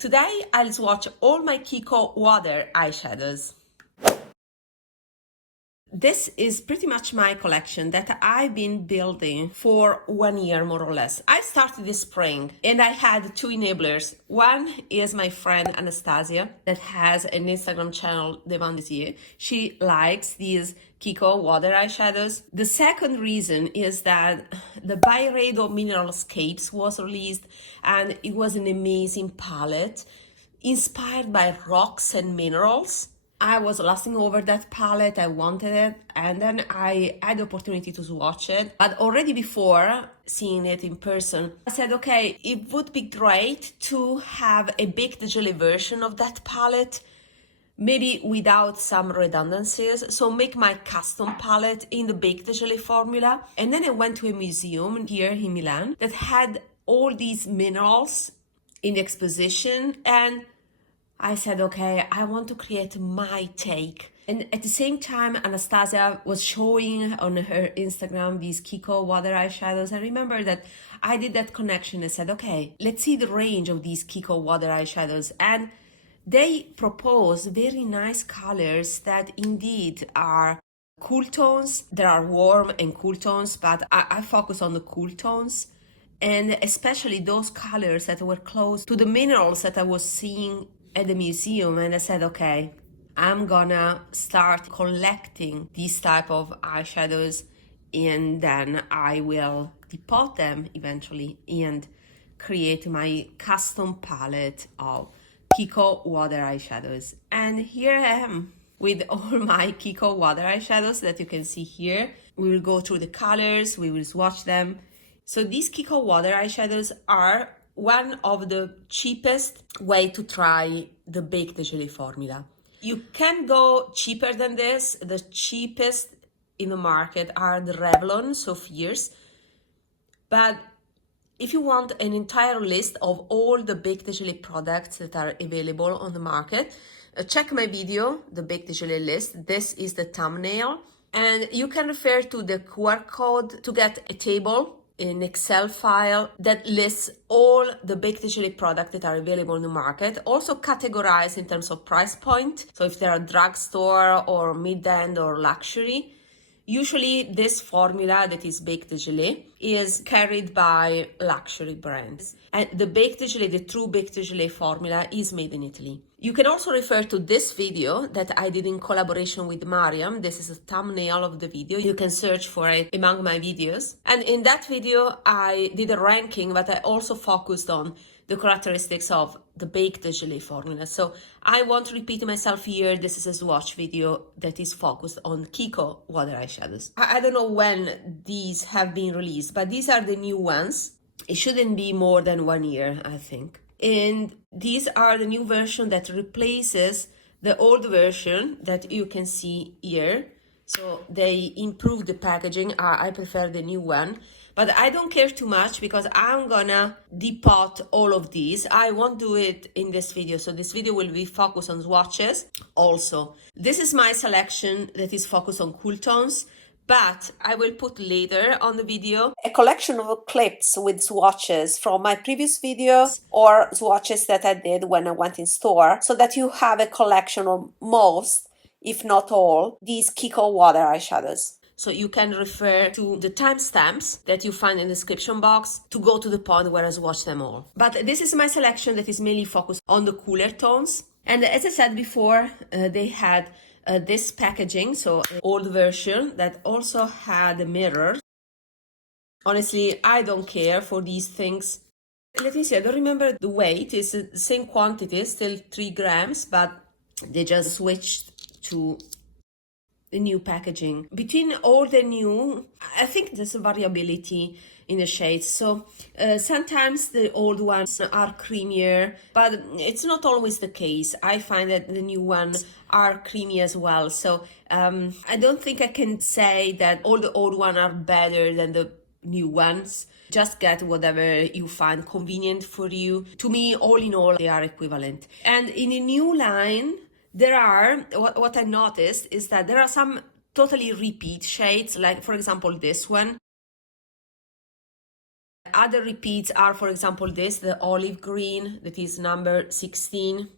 Today I'll swatch all my KIKO water eyeshadows. This is pretty much my collection that I've been building for 1 year, more or less. I started this spring and I had two enablers. One is my friend Anastasia that has an Instagram channel, devantsesyeux. She likes these KIKO water eyeshadows. The second reason is that the Byredo Mineralscapes was released and it was an amazing palette inspired by rocks and minerals. I was lusting over that palette, I wanted it, and then I had the opportunity to swatch it. But already before seeing it in person, I said, okay, it would be great to have a baked gelée version of that palette, maybe without some redundancies, so make my custom palette in the baked gelée formula. And then I went to a museum here in Milan that had all these minerals in the exposition, and I said, okay, I want to create my take. And at the same time, Anastasia was showing on her Instagram these KIKO water eyeshadows. I remember that I did that connection and said, okay, let's see the range of these KIKO water eyeshadows. And they propose very nice colors that indeed are cool tones. There are warm and cool tones, but I focus on the cool tones. And especially those colors that were close to the minerals that I was seeing at the museum. And I said, okay, I'm gonna start collecting these type of eyeshadows and then I will depot them eventually and create my custom palette of KIKO water eyeshadows. And here I am with all my KIKO water eyeshadows that you can see here. We will go through the colors, we will swatch them. So these KIKO water eyeshadows are one of the cheapest way to try the baked gelée formula. You can go cheaper than this. The cheapest in the market are the Revlon Sophirs. But if you want an entire list of all the baked gelée products that are available on the market, check my video, the baked gelée list. This is the thumbnail. And you can refer to the QR code to get a table, an Excel file that lists all the baked gelée products that are available in the market, also categorized in terms of price point. So if they're a drugstore or mid-end or luxury, usually this formula that is baked gelée is carried by luxury brands. And the baked gelée, the true baked gelée formula is made in Italy. You can also refer to this video that I did in collaboration with Mariam. This is a thumbnail of the video. You can search for it among my videos. And in that video, I did a ranking, but I also focused on the characteristics of the baked gelée formula. So I won't repeat myself here. This is a swatch video that is focused on KIKO water eyeshadows. I don't know when these have been released, but these are the new ones. It shouldn't be more than 1 year, I think. And these are the new version that replaces the old version that you can see here. So they improved the packaging. I prefer the new one, but I don't care too much because I'm gonna depot all of these. I won't do it in this video. So this video will be focused on swatches also. This is my selection that is focused on cool tones, but I will put later on the video a collection of clips with swatches from my previous videos or swatches that I did when I went in store, so that you have a collection of most, if not all, these KIKO water eyeshadows. So you can refer to the timestamps that you find in the description box to go to the point where I swatch them all. But this is my selection that is mainly focused on the cooler tones. And as I said before, they had this packaging, so an old version that also had a mirror. Honestly, I don't care for these things. Let me see, I don't remember the weight. It's the same quantity, still 3 grams, but they just switched to the new packaging. Between old and new, I think there's a variability in the shades. So sometimes the old ones are creamier, but it's not always the case. I find that the new ones are creamy as well. So I don't think I can say that all the old ones are better than the new ones. Just get whatever you find convenient for you. To me, all in all, they are equivalent. And in a new line, there are, what I noticed is that there are some totally repeat shades, like for example this one. Other repeats are, for example, the olive green, that is number 16.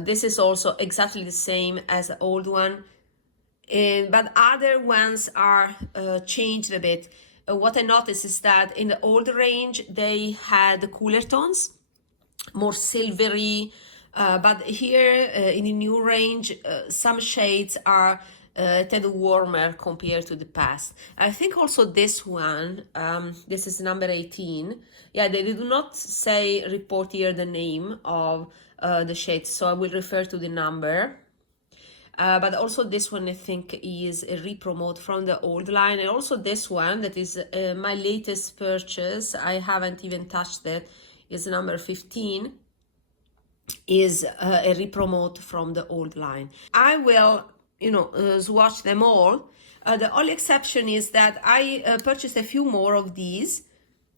This is also exactly the same as the old one. But other ones are changed a bit. What I noticed is that in the old range, they had cooler tones, more silvery, but here in the new range, some shades are a tad warmer compared to the past. I think also this one, this is number 18. Yeah, they do not say, report here the name of the shade, so I will refer to the number. But also this one I think is a re-promote from the old line, and also this one that is my latest purchase, I haven't even touched it, is number 15, is a re-promote from the old line. I will, swatch them all. The only exception is that I purchased a few more of these.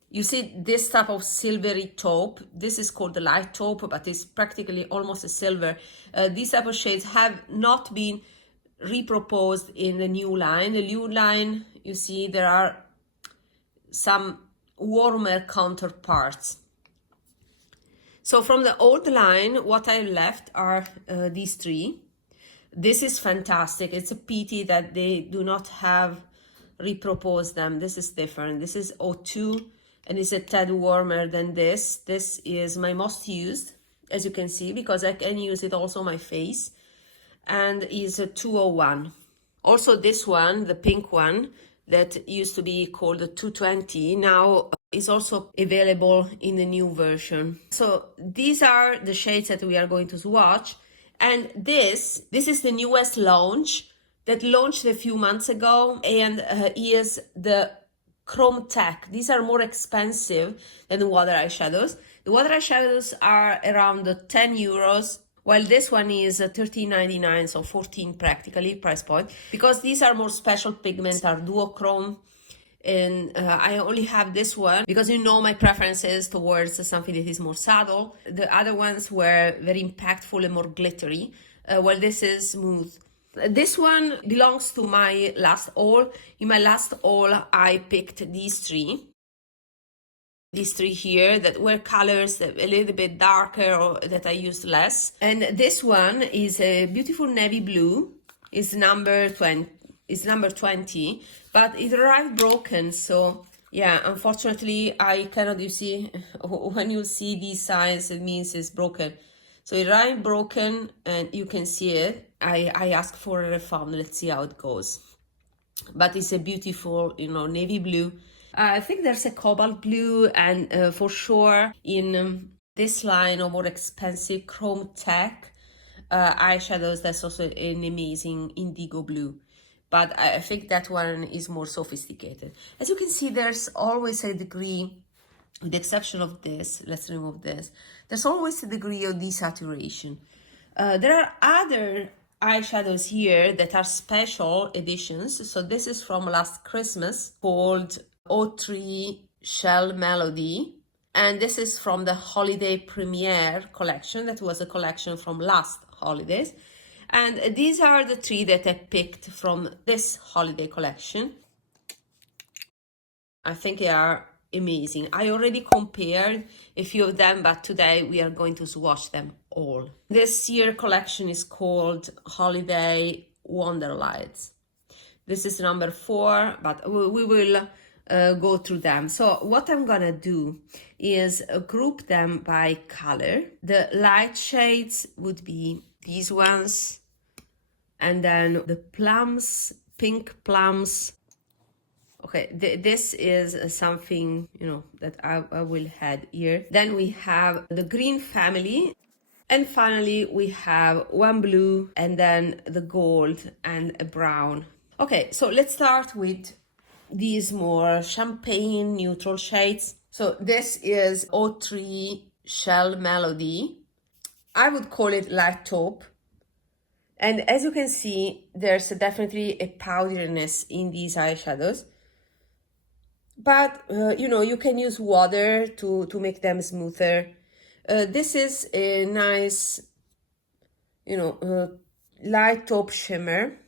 You see this type of silvery taupe. This is called the light taupe, but it's practically almost a silver. These type of shades have not been reproposed in the new line. The new line, you see, there are some warmer counterparts. So from the old line, what I left are these three. This is fantastic. It's a pity that they do not have reproposed them. This is different. This is 02 and it's a tad warmer than this. This is my most used, as you can see, because I can use it also on my face, and is a 201. Also this one, the pink one, that used to be called the 220, now is also available in the new version. So these are the shades that we are going to swatch. And this is the newest launch that launched a few months ago, and is the Chrome Tech. These are more expensive than the water eyeshadows. The water eyeshadows are around 10 euros, while this one is 13.99, so 14 practically price point, because these are more special pigments, are duochrome, and I only have this one because my preferences towards something that is more subtle. The other ones were very impactful and more glittery, while this is smooth. This one belongs to my last haul. In my last haul, I picked these three here that were colors that a little bit darker or that I used less. And this one is a beautiful navy blue. It's number 20. But it arrived broken, so yeah, unfortunately I cannot, you see, when you see these signs, it means it's broken. So it arrived broken and you can see it. I asked for a refund. Let's see how it goes. But it's a beautiful, navy blue. I think there's a cobalt blue, and for sure in this line of more expensive Chrome Tech eyeshadows, there's also an amazing indigo blue. But I think that one is more sophisticated. As you can see, there's always a degree, with the exception of this, let's remove this, there's always a degree of desaturation. There are other eyeshadows here that are special editions. So this is from last Christmas, called 03 Shell Melody. And this is from the Holiday Premiere collection. That was a collection from last holidays. And these are the three that I picked from this holiday collection. I think they are amazing. I already compared a few of them, but today we are going to swatch them all. This year collection is called Holiday Wonderlights. This is number 4, but we will go through them. So what I'm gonna do is group them by color. The light shades would be these ones, and then the plums, pink plums. Okay, this is something, that I will add here. Then we have the green family, and finally we have one blue, and then the gold and a brown. Okay, so let's start with these more champagne neutral shades. So this is 03 Shell Melody. I would call it light taupe. And as you can see, there's definitely a powderiness in these eyeshadows. But, you can use water to make them smoother. This is a nice, light taupe shimmer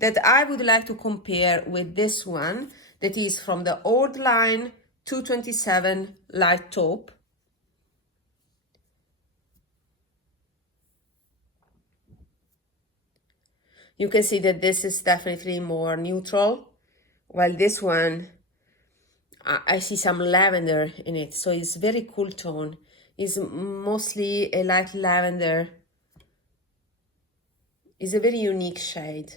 that I would like to compare with this one that is from the old line 227 Light Taupe. You can see that this is definitely more neutral, while this one, I see some lavender in it, so it's very cool tone. It's mostly a light lavender. It's a very unique shade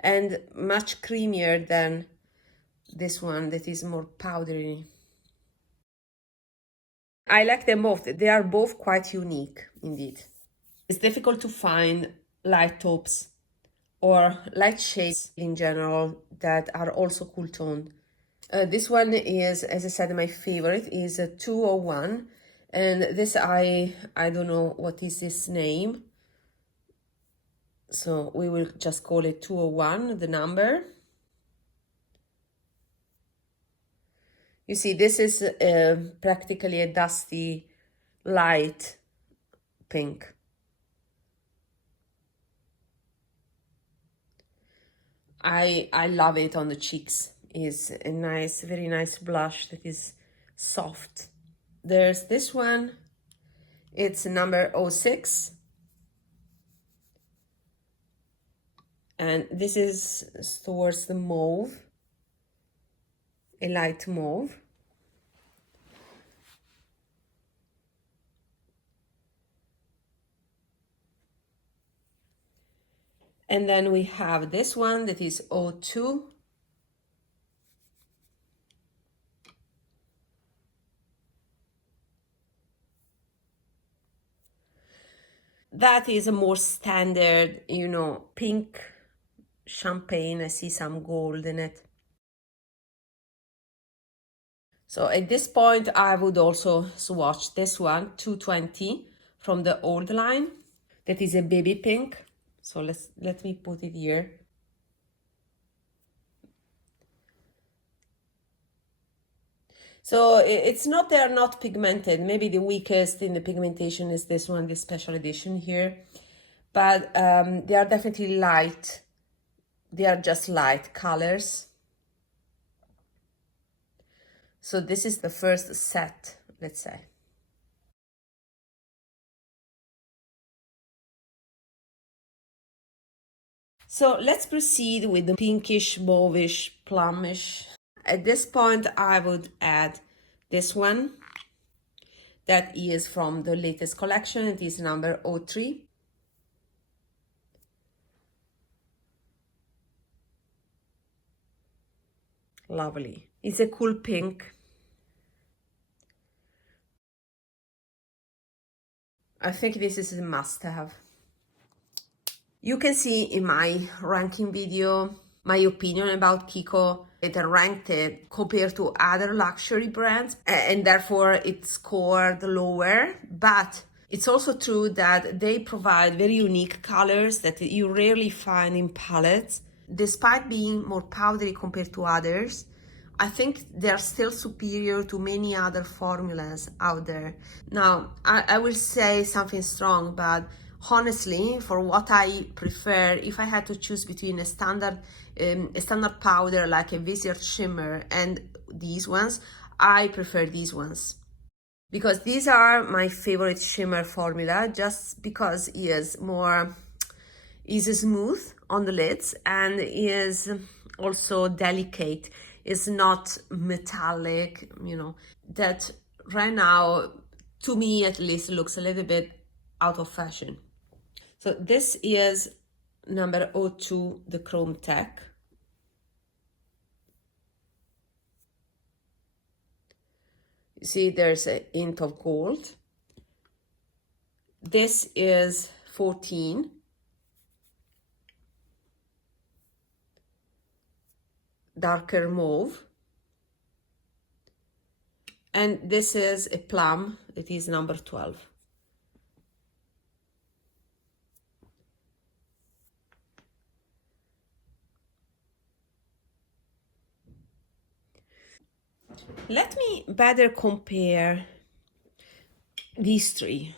and much creamier than this one that is more powdery. I like them both. They are both quite unique indeed. It's difficult to find light taupes or light shades in general that are also cool toned. This one is, as I said, my favorite is a 201, and this I don't know what is this name, so we will just call it 201, the number. You see, this is practically a dusty light pink. I love it on the cheeks. It's a nice, very nice blush that is soft. There's this one. It's number 06. And this is towards the mauve, a light mauve. And then we have this one that is 02. That is a more standard, you know, pink champagne. I see some gold in it. So at this point, I would also swatch this one, 220, from the old line. That is a baby pink. So let me put it here. So it's not, they're not pigmented. Maybe the weakest in the pigmentation is this one, this special edition here. But they are definitely light. They are just light colors. So this is the first set, let's say. So let's proceed with the pinkish, mauvish, plumish. At this point, I would add this one. That is from the latest collection. It is number 03. Lovely. It's a cool pink. I think this is a must-have. You can see in my ranking video my opinion about KIKO. It ranked it compared to other luxury brands, and therefore it scored lower. But it's also true that they provide very unique colors that you rarely find in palettes. Despite being more powdery compared to others, I think they're still superior to many other formulas out there. Now, I will say something strong, but honestly, for what I prefer, if I had to choose between a standard powder like a Viseart shimmer and these ones, I prefer these ones. Because these are my favorite shimmer formula, just because it is smooth on the lids and is also delicate. It's not metallic, you know, that right now, to me at least, looks a little bit out of fashion. So this is number 02, the Chrome Tech. You see there's a hint of gold. This is 14. Darker mauve. And this is a plum. It is number 12. Let me better compare these three,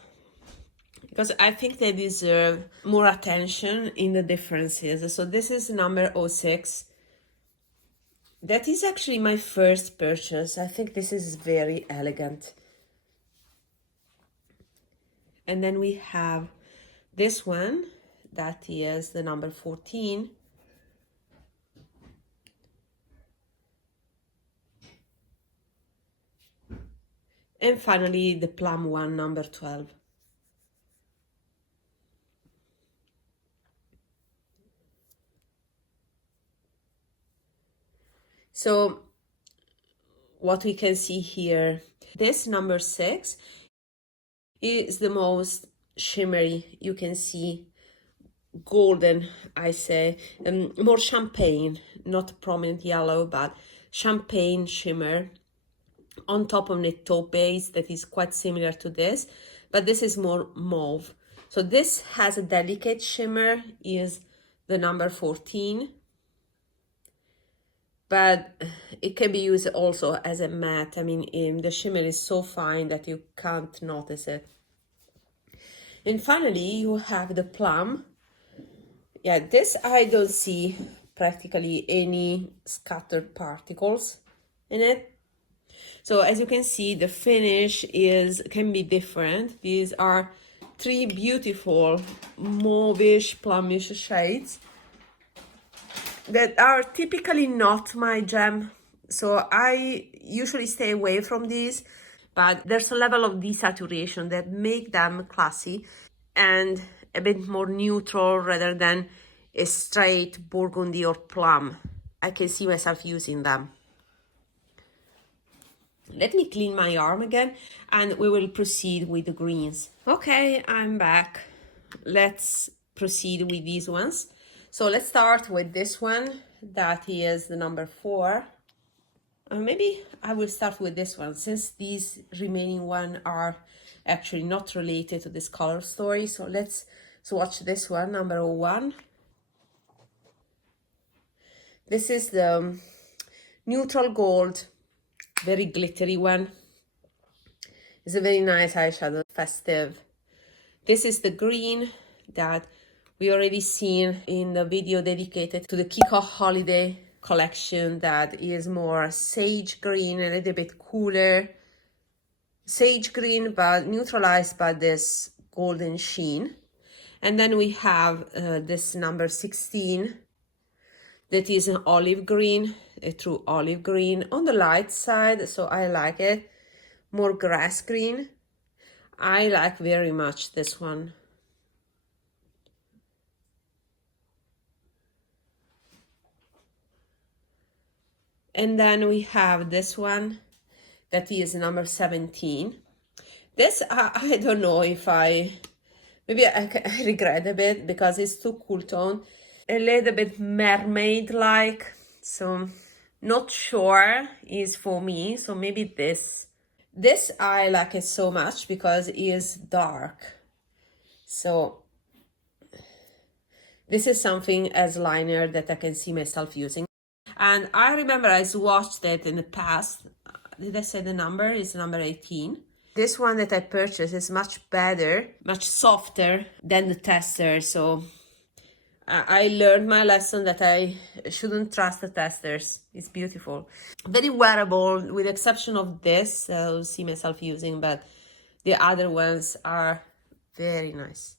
because I think they deserve more attention in the differences. So this is number 06. That is actually my first purchase. I think this is very elegant. And then we have this one, that is the number 14. And finally, the plum one, number 12. So what we can see here, this number 6 is the most shimmery. You can see golden, I say, more champagne, not prominent yellow, but champagne shimmer on top of a taupe base that is quite similar to this, but this is more mauve. So this has a delicate shimmer, is the number 14, but it can be used also as a matte. I mean, the shimmer is so fine that you can't notice it. And finally, you have the plum. Yeah, this I don't see practically any scattered particles in it. So as you can see, the finish can be different. These are 3 beautiful mauvish, plumish shades that are typically not my jam. So I usually stay away from these, but there's a level of desaturation that make them classy and a bit more neutral rather than a straight burgundy or plum. I can see myself using them. Let me clean my arm again and we will proceed with the greens. Okay, I'm back. Let's proceed with these ones. So let's start with this one, that is the number 4. Maybe I will start with this one, since these remaining one are actually not related to this color story. So let's swatch this one, number 1. This is the neutral gold, very glittery one. It's a very nice eyeshadow, festive. This is the green that we already seen in the video dedicated to the KIKO holiday collection, that is more sage green, a little bit cooler. Sage green, but neutralized by this golden sheen. And then we have this number 16, that is an olive green, a true olive green on the light side, so I like it. More grass green. I like very much this one. And then we have this one, that is number 17. This, I don't know if maybe I regret a bit because it's too cool tone. A little bit mermaid-like, so not sure is for me. So maybe this. This I like it so much because it is dark. So this is something as liner that I can see myself using. And I remember I swatched it in the past. Did I say the number? It's number 18. This one that I purchased is much better, much softer than the tester. So I learned my lesson that I shouldn't trust the testers. It's beautiful. Very wearable, with the exception of this, I'll see myself using, but the other ones are very nice.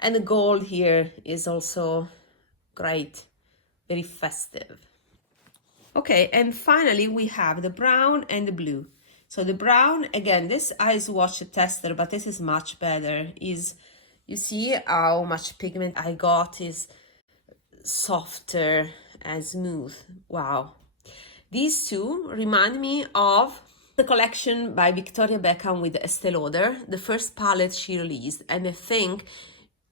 And the gold here is also great, very festive. Okay, and finally we have the brown and the blue. So the brown, again, this I swatched a tester, but this is much better. You see how much pigment I got, is softer and smooth. Wow. These two remind me of the collection by Victoria Beckham with Estée Lauder, the first palette she released. And I think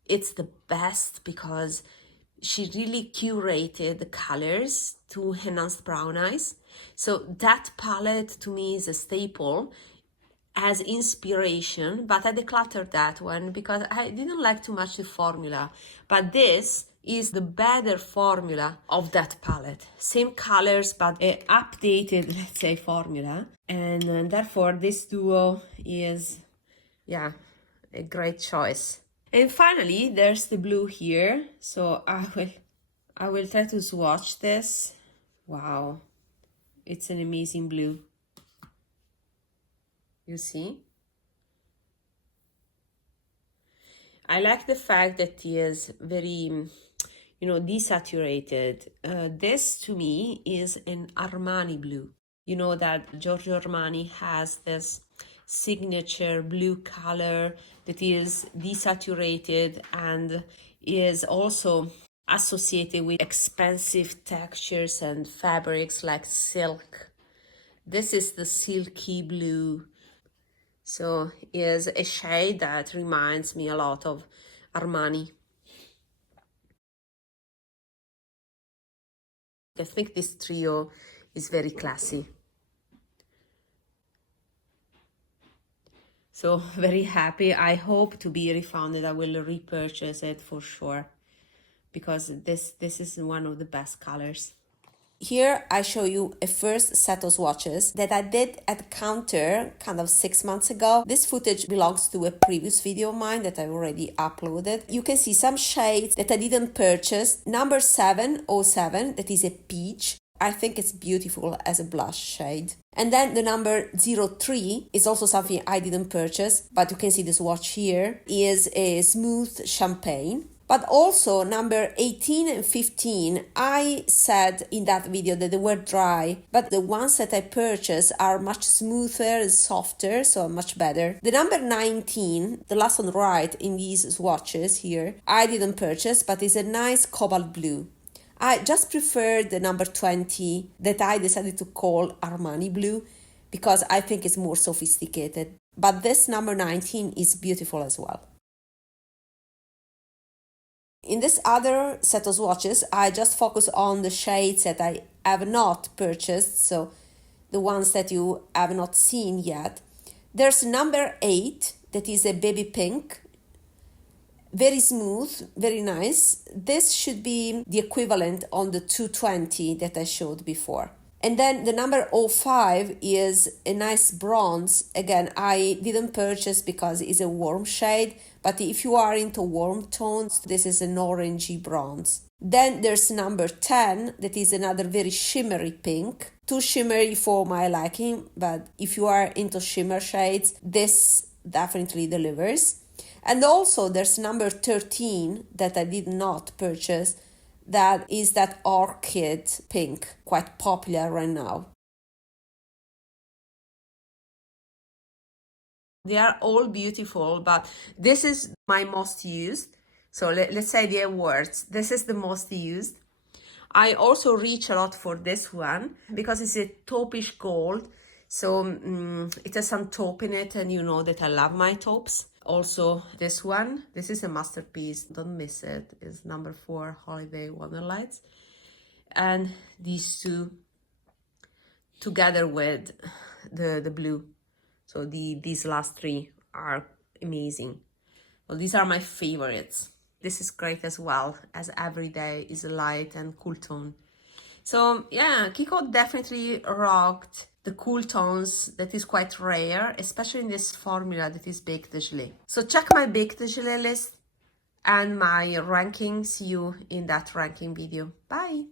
it's the best because she really curated the colors to enhance brown eyes. So that palette to me is a staple as inspiration, but I decluttered that one because I didn't like too much the formula. But this is the better formula of that palette. Same colors, but an updated, let's say, formula. And therefore this duo is, yeah, a great choice. And finally, there's the blue here. So I will try to swatch this. Wow, it's an amazing blue. You see? I like the fact that it is very, desaturated. This to me is an Armani blue. You know that Giorgio Armani has this signature blue color that is desaturated and is also associated with expensive textures and fabrics like silk. This is the silky blue. So is a shade that reminds me a lot of Armani. I think this trio is very classy. So very happy. I hope to be refunded. I will repurchase it for sure because this is one of the best colors. Here I show you a first set of swatches that I did at the counter kind of 6 months ago. This footage belongs to a previous video of mine that I've already uploaded. You can see some shades that I didn't purchase. Number 707, that is a peach. I think it's beautiful as a blush shade. And then the number 03 is also something I didn't purchase, but you can see the swatch here, is a smooth champagne. But also number 18 and 15, I said in that video that they were dry, but the ones that I purchased are much smoother and softer, so much better. The number 19, the last on the right in these swatches here, I didn't purchase, but it's a nice cobalt blue. I just prefer the number 20 that I decided to call Armani blue because I think it's more sophisticated. But this number 19 is beautiful as well. In this other set of swatches, I just focus on the shades that I have not purchased, so the ones that you have not seen yet. There's number 8, that is a baby pink. Very smooth, very nice. This should be the equivalent on the 220 that I showed before. And then the number 05 is a nice bronze. Again, I didn't purchase because it's a warm shade, but if you are into warm tones, this is an orangey bronze. Then there's number 10, that is another very shimmery pink. Too shimmery for my liking, but if you are into shimmer shades, this definitely delivers. And also there's number 13 that I did not purchase. That is that orchid pink, quite popular right now. They are all beautiful, but this is my most used. So let's say the awards. This is the most used. I also reach a lot for this one because it's a taupish gold. So it has some taupe in it, and you know that I love my taupes. Also this one, this is a masterpiece, don't miss it. It's number 4 Holiday Wonderlights. And these two together with the blue. So these last 3 are amazing. Well, these are my favorites. This is great as well, as Everyday is a light and cool tone. So yeah, KIKO definitely rocked the cool tones that is quite rare, especially in this formula that is Baked Gelée. So check my Baked Gelée list and my ranking. See you in that ranking video. Bye!